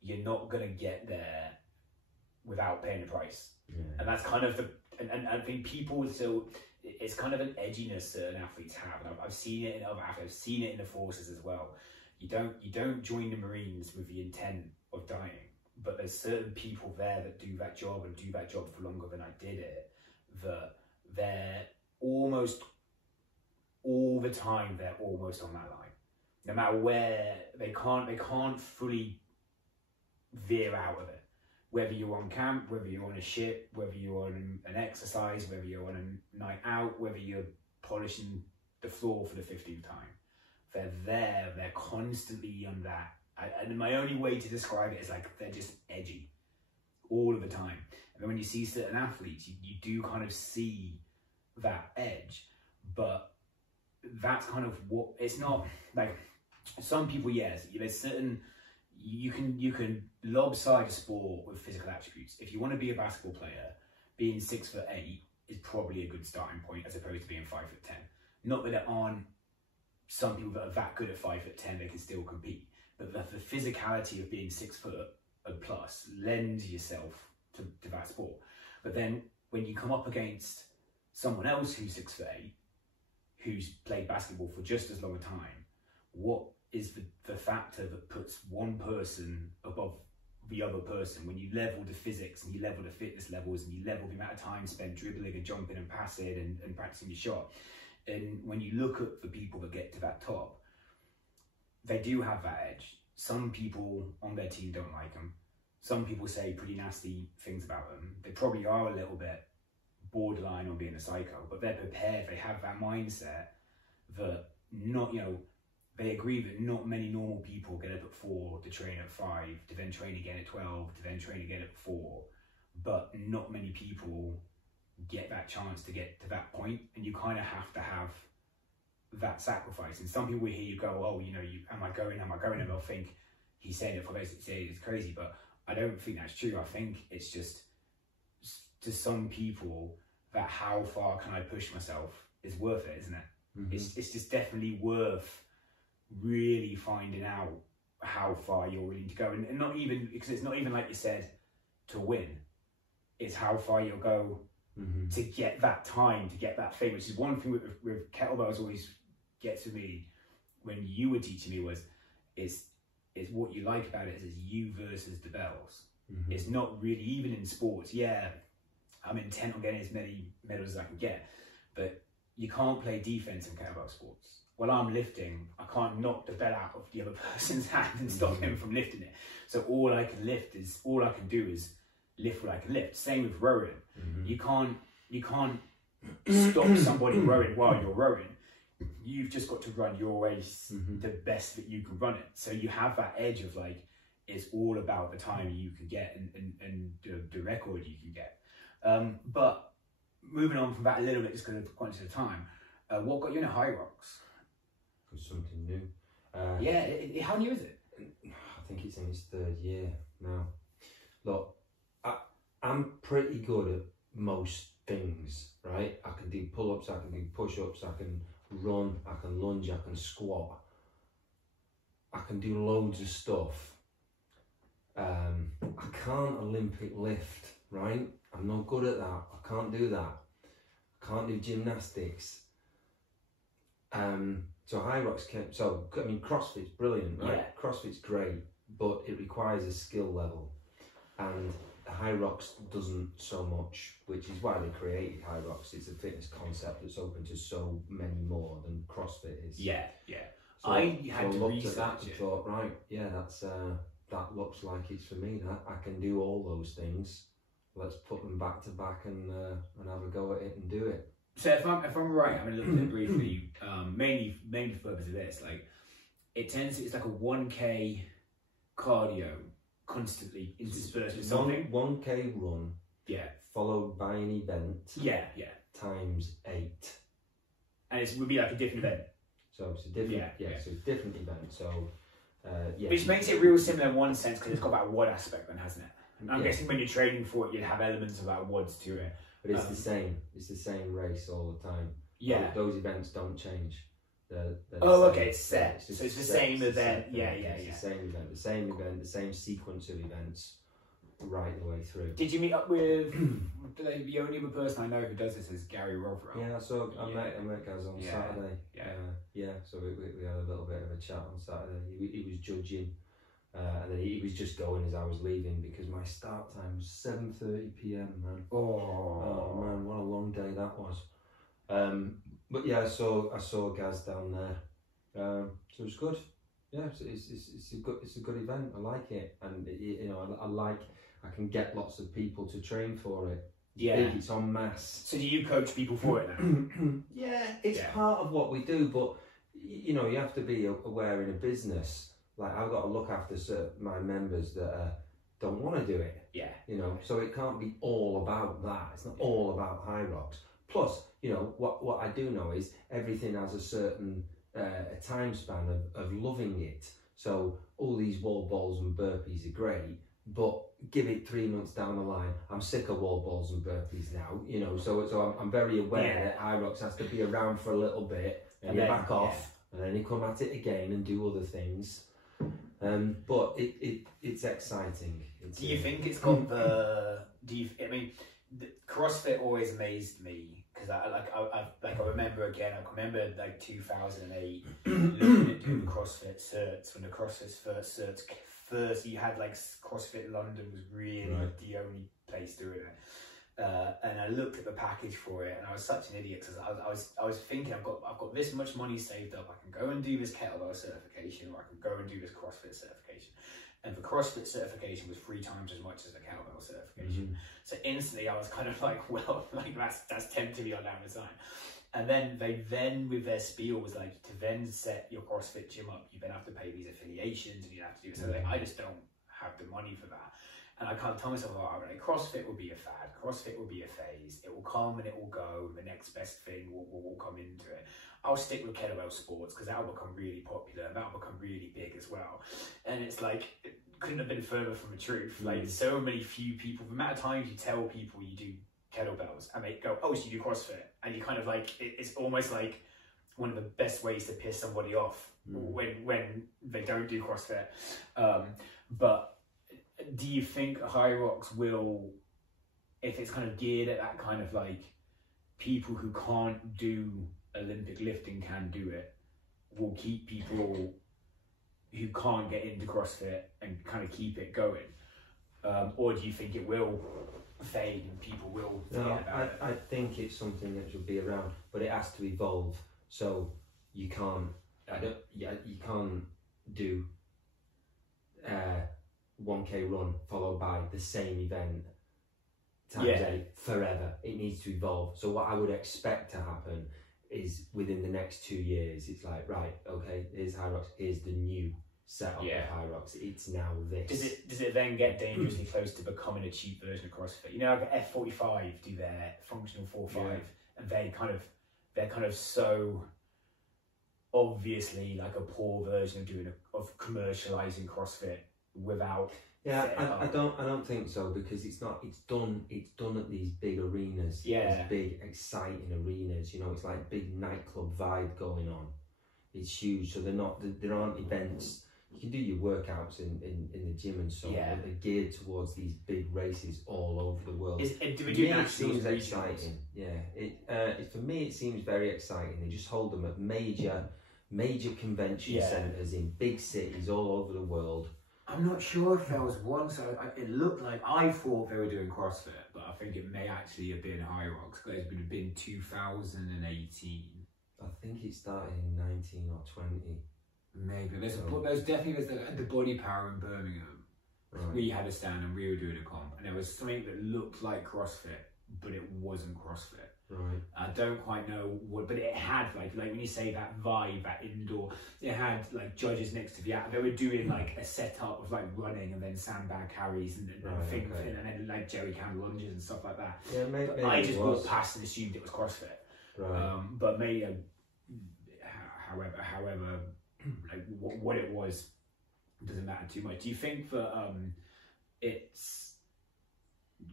you're not gonna get there without paying a price. And that's kind of and I think people still, it's kind of an edginess certain athletes have, and I've seen it in other athletes, I've seen it in the forces as well. You don't join the Marines with the intent of dying, but there's certain people there that do that job and do that job for longer than I did it, that they're almost all the time, they're almost on that line. No matter where, they can't fully veer out of it. Whether you're on camp, whether you're on a ship, whether you're on an exercise, whether you're on a night out, whether you're polishing the floor for the 15th time. They're there, they're constantly on that And my only way to describe it is like they're just edgy all of the time. And then when you see certain athletes, you do kind of see that edge, but that's kind of what, it's not like some people, yes, there's certain, you can lopside a sport with physical attributes. If you want to be a basketball player, being 6'8" is probably a good starting point as opposed to being 5'10". Not that there aren't some people that are that good at 5'10", they can still compete, but the physicality of being 6 foot and plus lends yourself to that sport. But then when you come up against someone else who's 6'8", who's played basketball for just as long a time, what is the factor that puts one person above the other person? When you level the physics and you level the fitness levels and you level the amount of time spent dribbling and jumping and passing and practicing your shot, and when you look at the people that get to that top, they do have that edge. Some people on their team don't like them. Some people say pretty nasty things about them. They probably are a little bit borderline on being a psycho, but they're prepared. They have that mindset that not, they agree that not many normal people get up at 4 to train at 5, to then train again at 12, to then train again at 4. But not many people get that chance to get to that point, and you kind of have to have that sacrifice. And some people hear you go, oh, am I going? And they'll think he's saying it for those that say it's crazy, but I don't think that's true. I think it's just to some people that how far can I push myself is worth it, isn't it? Mm-hmm. It's just definitely worth really finding out how far you're willing to go, and not even, because it's not even like you said to win, it's how far you'll go to get that time, to get that thing, which is one thing with kettlebells always gets to me when you were teaching me was it's what you like about it is you versus the bells. It's not really, even in sports, yeah, I'm intent on getting as many medals as I can get, but you can't play defense in kettlebell sports. While I'm lifting, I can't knock the bell out of the other person's hand and stop him from lifting it. So all I can do is lift what I can lift. Same with rowing. You can't stop somebody rowing while you're rowing. You've just got to run your race the best that you can run it. So you have that edge of like, it's all about the time you can get and the record you can get. But moving on from that a little bit, just because of quantity of time, what got you into high rocks? Something new. How new is it? I think it's in its 3rd year now. Look, I'm pretty good at most things, right? I can do pull-ups, I can do push-ups, I can run, I can lunge, I can squat. I can do loads of stuff. I can't Olympic lift, right? I'm not good at that. I can't do that. I can't do gymnastics. So high rocks CrossFit's brilliant, right? Yeah. CrossFit's great, but it requires a skill level, and high rocks doesn't so much, which is why they created high rocks. It's a fitness concept that's open to so many more than CrossFit is. Yeah. So I had to research that and thought, right, yeah, that looks like it's for me. That I can do all those things. Let's put them back to back and have a go at it and do it. So if I'm right, I'm gonna look at it briefly. Mainly for the purpose of this, like it's like a 1K cardio constantly interspersed with something. 1K run. Yeah. Followed by an event. Yeah. Times 8. And it would be like a different event. So it's a different. So it's a different event. So which makes it real similar in one sense because it's got that WOD aspect, then, hasn't it? I'm guessing when you're training for it, you'd have elements of that WODs to it. But it's the same. It's the same race all the time. Yeah. Those events don't change. They're okay, it's set. So it's the same event. Yeah. It's the same event, the same sequence of events, right the way through. Did you meet up with the only other person I know who does this is Gary Rothwell? Yeah, so I met Gaz on Saturday. So we had a little bit of a chat on Saturday. He was judging. And then he was just going as I was leaving because my start time was 7:30 p.m. man. Oh man, what a long day that was. But yeah, I saw Gaz down there. So it was good. Yeah, it's a good event. I like it, and I can get lots of people to train for it. It's en masse. So do you coach people for it now? Yeah, it's part of what we do, but you have to be aware in a business like I've got to look after my members that don't want to do it. Yeah. You know, so it can't be all about that. It's not all about high rocks. Plus, you know, what I do know is everything has a certain a time span of loving it. So all these wall balls and burpees are great, but give it 3 months down the line, I'm sick of wall balls and burpees now, you know, so I'm very aware that high rocks has to be around for a little bit and then back off, and then you come at it again and do other things. But it's exciting. Do you think it's got the? I mean, CrossFit always amazed me because I remember like 2008 looking at doing CrossFit certs when the CrossFit first you had like CrossFit London was really the only place doing it. And I looked at the package for it, and I was such an idiot because I was thinking I've got this much money saved up. I can go and do this kettlebell certification, or I can go and do this CrossFit certification. And the CrossFit certification was 3 times as much as the kettlebell certification. So instantly I was kind of like, well, like that's tempting me on down the side. And then they with their spiel was like, to then set your CrossFit gym up, you then have to pay these affiliations and you have to do so. Like, I just don't have the money for that. And I kind of told myself, oh, right, CrossFit will be a fad. CrossFit will be a phase. It will come and it will go. The next best thing will come into it. I'll stick with kettlebell sports because that will become really popular and that will become really big as well. And it's like, it couldn't have been further from the truth. Like, there's so many few people. The amount of times you tell people you do kettlebells and they go, oh, so you do CrossFit? And you kind of like, it's almost like one of the best ways to piss somebody off when they don't do CrossFit. But do you think High Rocks will, if it's kind of geared at that kind of like people who can't do Olympic lifting can do it, will keep people who can't get into CrossFit and kind of keep it going? Or do you think it will fade and people will forget about it? I think it's something that should be around, but it has to evolve. So you can't, you can't do 1K run followed by the same event times 8 forever. It needs to evolve. So what I would expect to happen is within the next 2 years, it's like, right, okay, here's High Rocks, here's the new setup of High Rocks. It's now this. Does it then get dangerously close to becoming a cheap version of CrossFit? You know, like F45 do their functional 4-5, and they're kind of so obviously like a poor version of commercializing CrossFit without. I don't think so, because it's done at these big arenas, these big exciting arenas, you know, it's like big nightclub vibe going on. It's huge, so there aren't events. You can do your workouts in the gym and so on, but they're geared towards these big races all over the world. It seems exciting. For me it seems very exciting. They just hold them at major convention centres in big cities all over the world. I'm not sure if there was one, so it looked like, I thought they were doing CrossFit, but I think it may actually have been High Rocks, because it would have been 2018. I think it started in 19 or 20. Maybe. There's definitely the Body Power in Birmingham. Right. We had a stand and we were doing a comp, and there was something that looked like CrossFit, but it wasn't CrossFit. Right. I don't quite know what, but it had like when you say that vibe, that indoor, it had like judges next to the app. They were doing like a setup of like running and then sandbag carries and things, and then like jerry can lunges and stuff like that. Yeah, maybe I just walked past and assumed it was CrossFit. Right. But maybe, however, like what it was doesn't matter too much. Do you think that it's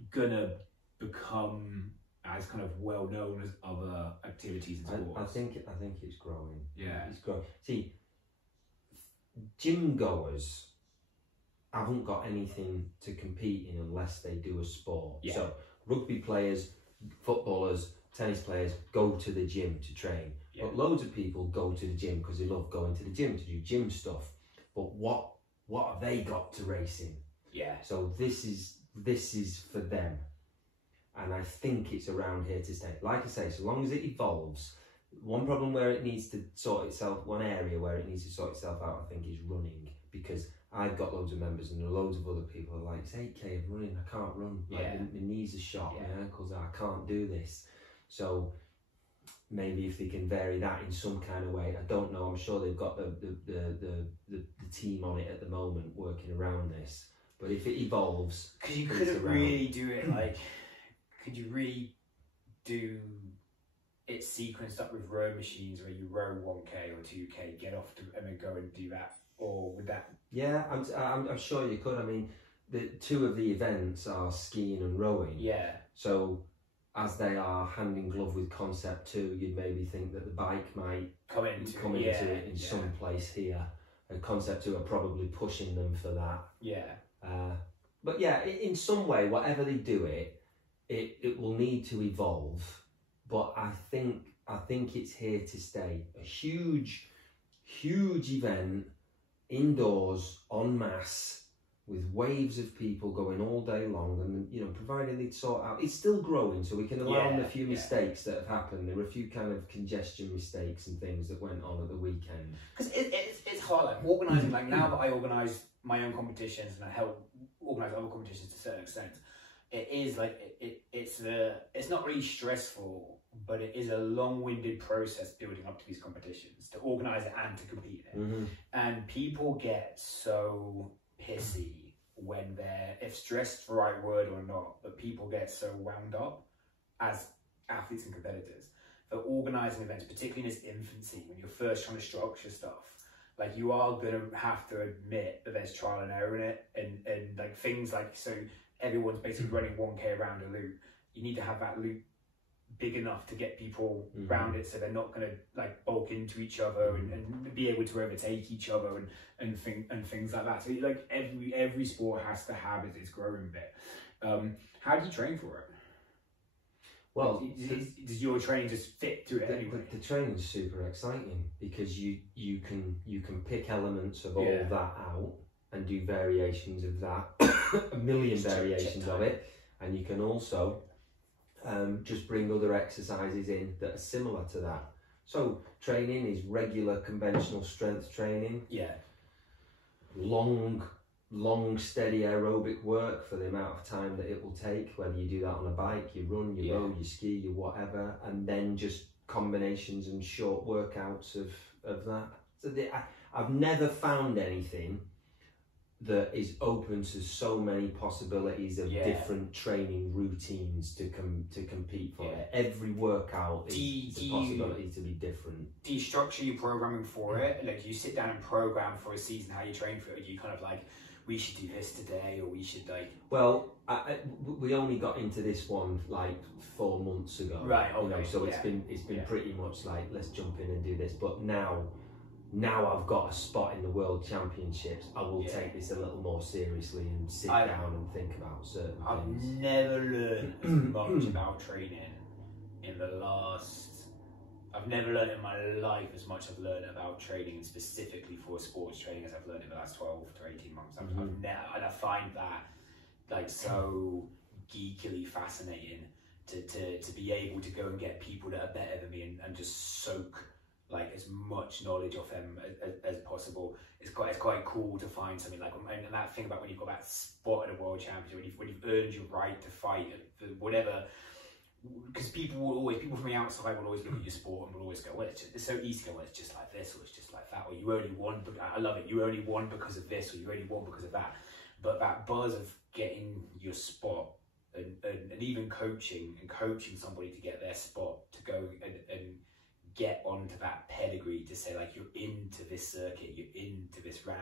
gonna become as kind of well known as other activities and sports? I think it's growing. Yeah, it's growing. See, gym goers haven't got anything to compete in unless they do a sport. Yeah. So rugby players, footballers, tennis players go to the gym to train. Yeah. But loads of people go to the gym because they love going to the gym to do gym stuff. But what have they got to race in? Yeah. So this is for them. And I think it's around here to stay. Like I say, so long as it evolves, one problem where it needs to sort itself, one area where it needs to sort itself out, I think, is running. Because I've got loads of members and there are loads of other people who are like, it's 8K of running, I can't run. Like, my knees are shot, my ankles are, I can't do this. So maybe if they can vary that in some kind of way. I don't know. I'm sure they've got the team on it at the moment working around this. But if it evolves, because you couldn't really do it like, could you really do it sequenced up with row machines where you row 1K or 2K, get off and then go and do that, or would that? Yeah, I'm sure you could. I mean, the two of the events are skiing and rowing. Yeah. So as they are hand in glove with Concept 2, you'd maybe think that the bike might come into it in some place here. And Concept 2 are probably pushing them for that. Yeah. But yeah, in some way, whatever they do it will need to evolve. But I think it's here to stay. A huge event, indoors, en masse, with waves of people going all day long, and you know, providing they'd sort out, it's still growing, so we can allow them a few mistakes that have happened. There were a few kind of congestion mistakes and things that went on at the weekend. Because it's hard, like organising. Like now that I organise my own competitions and I help organise other competitions to a certain extent, it is like it's not really stressful, but it is a long-winded process building up to these competitions, to organise it and to compete in it. And people get so pissy when they're, if stressed the right word or not, but people get so wound up as athletes and competitors for organising events, particularly in its infancy, when you're first trying to structure stuff. Like, you are going to have to admit that there's trial and error in it, and like things like, so everyone's basically running 1K around a loop. You need to have that loop big enough to get people around it, so they're not going to like bulk into each other and be able to overtake each other and things like that. So like every sport has to have its growing bit. How do you train for it? Well, does your training just fit to it anyway? The training's super exciting because you can pick elements of all that out and do variations of that, a million variations of it, and you can also just bring other exercises in that are similar to that. So training is regular conventional strength training. Yeah. Long steady aerobic work for the amount of time that it will take, whether you do that on a bike, you run, you row, you ski, you whatever, and then just combinations and short workouts of that. So I've never found anything that is open to so many possibilities of different training routines to compete for it. Every workout is a possibility to be different. Do you structure your programming for it? Like, do you sit down and program for a season how you train for it? Or do you kind of like, we should do this today, or we should like... Well, we only got into this one like 4 months ago. Right, okay. You know, so it's been pretty much like, let's jump in and do this. But now I've got a spot in the World Championships, I will take this a little more seriously and sit down and think about certain things. I've never learned as much about training in the last... I've never learned in my life as much I've learned about training, specifically for sports training, as I've learned in the last 12 to 18 months. And I find that like so geekily fascinating to be able to go and get people that are better than me and just soak like as much knowledge of them as possible. It's quite cool to find something like, and that thing about when you've got that spot at a world championship, when you've earned your right to fight for whatever. Because people from the outside will always look at your sport and will always go, well, it's so easy to go, well, it's just like this, or it's just like that, or you only won, I love it, you only won because of this, or you only won because of that. But that buzz of getting your spot and even coaching somebody to get their spot, to go and get onto that pedigree, to say like, you're into this circuit, you're into this round,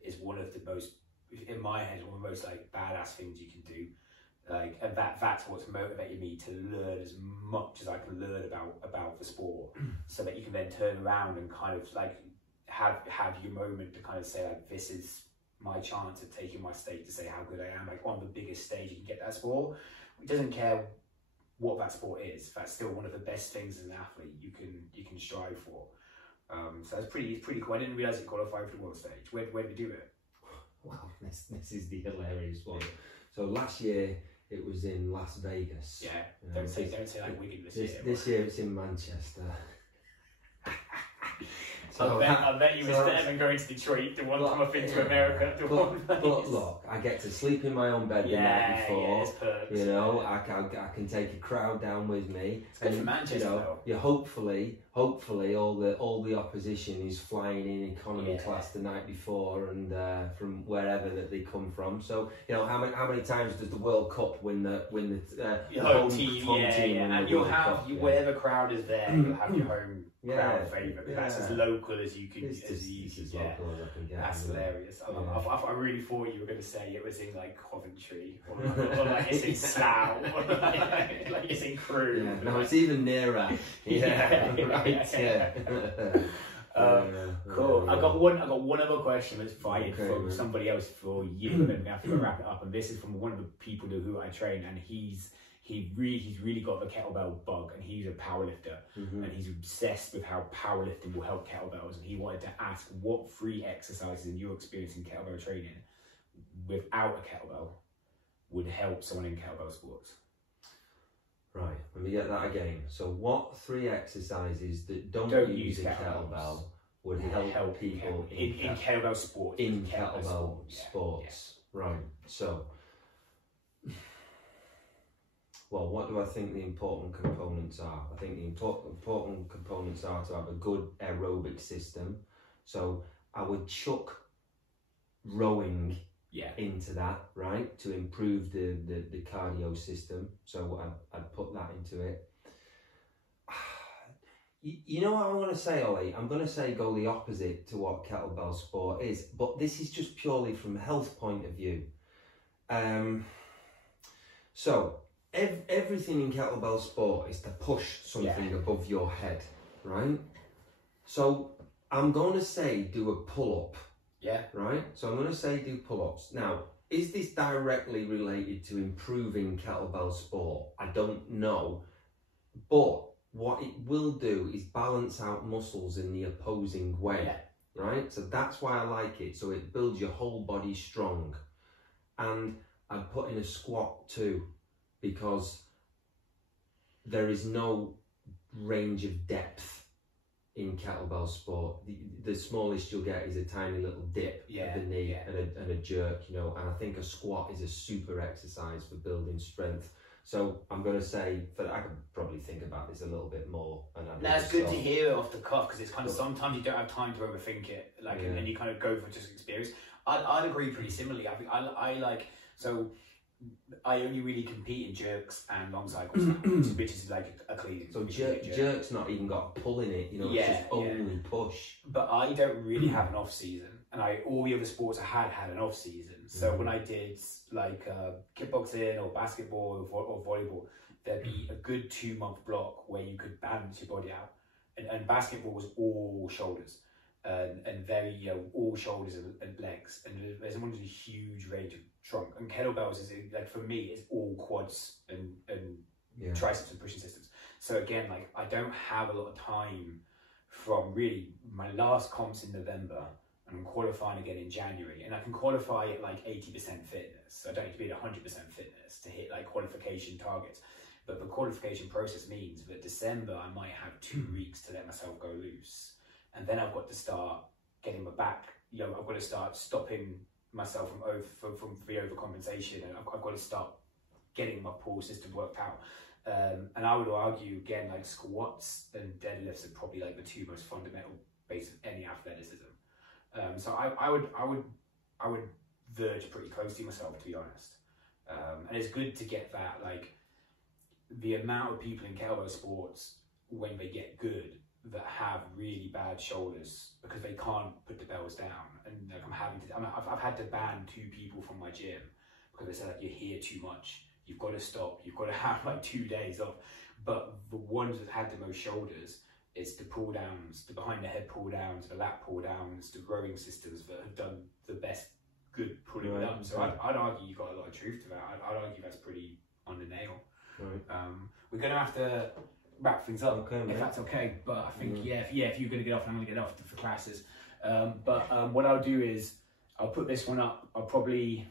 is one of the most, in my head, one of the most like badass things you can do. Like, and that's what's motivated me to learn as much as I can learn about the sport, so that you can then turn around and kind of like have your moment to kind of say like, this is my chance of taking my stake to say how good I am. Like, on the biggest stage you can get that sport. It doesn't care what that sport is. That's still one of the best things as an athlete you can strive for. So it's pretty cool. I didn't realise it qualified for the world stage. Where did you do it? Well, this is the hilarious one. So last year it was in Las Vegas. Yeah, don't say like Wigan this year. This year it's in Manchester. So I bet you instead of going to Detroit, the one time I've been to America, but look, I get to sleep in my own bed the night before. It's perks, you know, I can take a crowd down with me. It's good for Manchester, though. Yeah, hopefully all the opposition is flying in economy class the night before, and from wherever that they come from. So you know, how many times does the World Cup win the home team? And you'll have whatever crowd is there, you'll have your home crowd favourite. That's as local as you can get. That's hilarious. I really thought you were going to say it was in like Coventry, or like it's in Slough, or like it's in Crewe. Yeah, no, it's even nearer. Cool. I got one other question that's fired from somebody else for you, and then we have to wrap it up. And this is from one of the people who I train, and he's really got the kettlebell bug, and he's a powerlifter, and he's obsessed with how powerlifting will help kettlebells. And he wanted to ask what 3 exercises in your experience in kettlebell training without a kettlebell would help someone in kettlebell sports. Right, let me get that again. So what 3 exercises that don't use a kettlebell would help people in kettlebell sports? In kettlebell sports. Right, so... Well, what do I think the important components are? I think the important components are to have a good aerobic system. So I would chuck rowing into that, right, to improve the cardio system. So I'd put that into it. You know what I'm going to say, Ollie? I'm going to say go the opposite to what kettlebell sport is, but this is just purely from a health point of view. So everything in kettlebell sport is to push something above your head, right? So I'm going to say do a pull-up. Yeah. Right? So I'm going to say do pull-ups. Now, is this directly related to improving kettlebell sport? I don't know. But what it will do is balance out muscles in the opposing way. Right? So that's why I like it. So it builds your whole body strong. And I'd put in a squat too, because there is no range of depth in kettlebell sport. The smallest you'll get is a tiny little dip of the knee and a jerk, you know, and I think a squat is a super exercise for building strength. So I'm going to say, I could probably think about this a little bit more. That's good to hear it off the cuff, because it's kind of sometimes you don't have time to overthink it, like, and you kind of go for just experience. I'd agree pretty similarly. I think I like, so I only really compete in jerks and long cycles, which is like a clean. So jerk's not even got a pull in it, you know, it's just only push. But I don't really have an off season, and all the other sports I had an off season. So when I did like kickboxing or basketball or volleyball, there'd be a good 2-month block where you could balance your body out, and basketball was all shoulders. And very all shoulders and legs, and there's a huge range of trunk. And kettlebells is like, for me, it's all quads and triceps and pushing systems. So again, like, I don't have a lot of time from really my last comps in November, and I'm qualifying again in January, and I can qualify at like 80% fitness. I don't need to be at 100% fitness to hit like qualification targets. But the qualification process means that December I might have 2 weeks to let myself go loose. And then I've got to start getting my back, you know, I've got to start stopping myself from the overcompensation, and I've got to start getting my pull system worked out. And I would argue, again, like squats and deadlifts are probably like the 2 most fundamental base of any athleticism. So I would verge pretty close to myself, to be honest. And it's good to get that, like, the amount of people in kettlebell sports, when they get good, that have really bad shoulders because they can't put the bells down, and like I've had to ban 2 people from my gym because they said, like, you're here too much, you've got to stop, you've got to have like 2 days off. But the ones that had the most shoulders, it's the pull downs, the behind the head pull downs, the lat pull downs, the rowing systems that have done the best good pulling it up. So I'd argue you've got a lot of truth to that. I'd argue that's pretty on the nail. We're gonna have to wrap things up, if that's okay. But I think if you're going to get off, I'm going to get off for classes. But what I'll do is I'll put this one up. I'll probably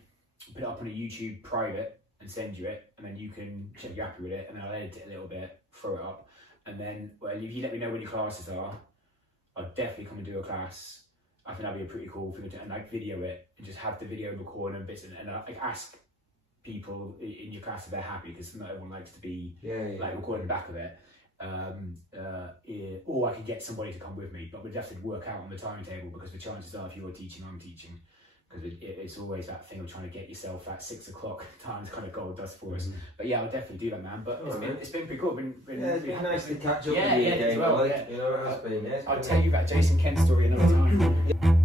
put it up on a YouTube private and send you it, and then you can check you're happy with it, and then I'll edit it a little bit, throw it up, and then if you let me know when your classes are, I'd definitely come and do a class. I think that'd be a pretty cool thing to do, and like video it and just have the video record and bits, and like ask people in your class if they're happy, because not everyone likes to be like recording the back of it. Or I could get somebody to come with me, but we'd have to work out on the timetable, because the chances are if you're teaching, I'm teaching, because it's always that thing of trying to get yourself at 6 o'clock times kind of gold dust for us. But yeah, I'll definitely do that, man. But it's been pretty cool. It's been nice to catch up with you again. as well. You know, it has been. I'll tell you that Jason Kent story another time.